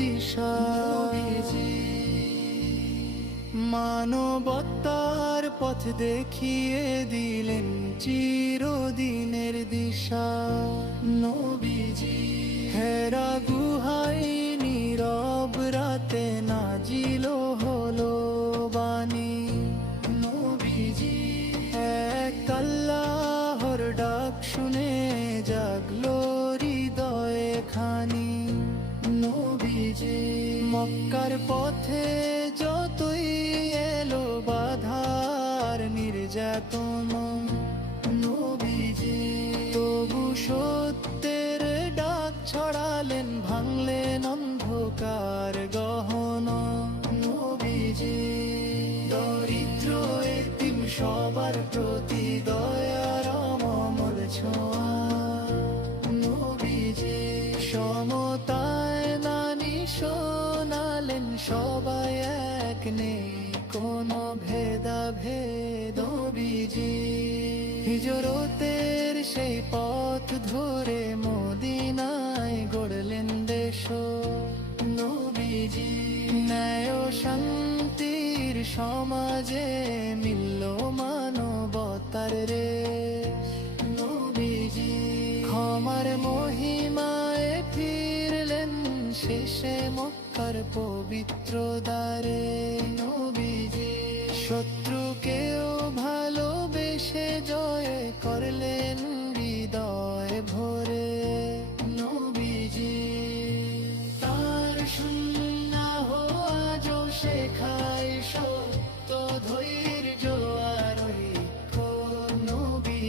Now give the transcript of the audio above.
দিশা। মানবতার পথ দেখিয়ে দিলেন চিরদিনের দিশা নবীজি। হেরা গুহায় নীরব রাতে নাজিল হলো বাণী নবীজি। এক আল্লাহর ডাক শুনে জাগলো হৃদয়ে খানি নবীজি। মক্কার পথে যতই এলো বাধার নির্যাতন নবীজি, তবু সত্যের ডাক ছড়ালেন, ভাঙলেন অন্ধকার গহন নবীজি। দরিদ্র এতিম সবার প্রতি দয়ার অমল ছোঁয়া নবীজি। সমতায় নানি শোনালেন, সবাই এক নেই কোনো ভেদাভেদ নবীজি। হিজরতের সেই পথ ধরে মদিনায় গড়লেন দেশ নবীজি। ন্যায় ও শান্তির সমাজে মিলল মানবতার রেশ নবীজি। ক্ষমার মহিমায় ফিরলেন শেষে মক্কার পবিত্র দ্বারে নবীজি। শত্রুকেও ভালোবেসে জয় করলেন হৃদয় ভরে নবীজি। তার সুন্নাহ আজও শেখায় সত্য ধৈর্য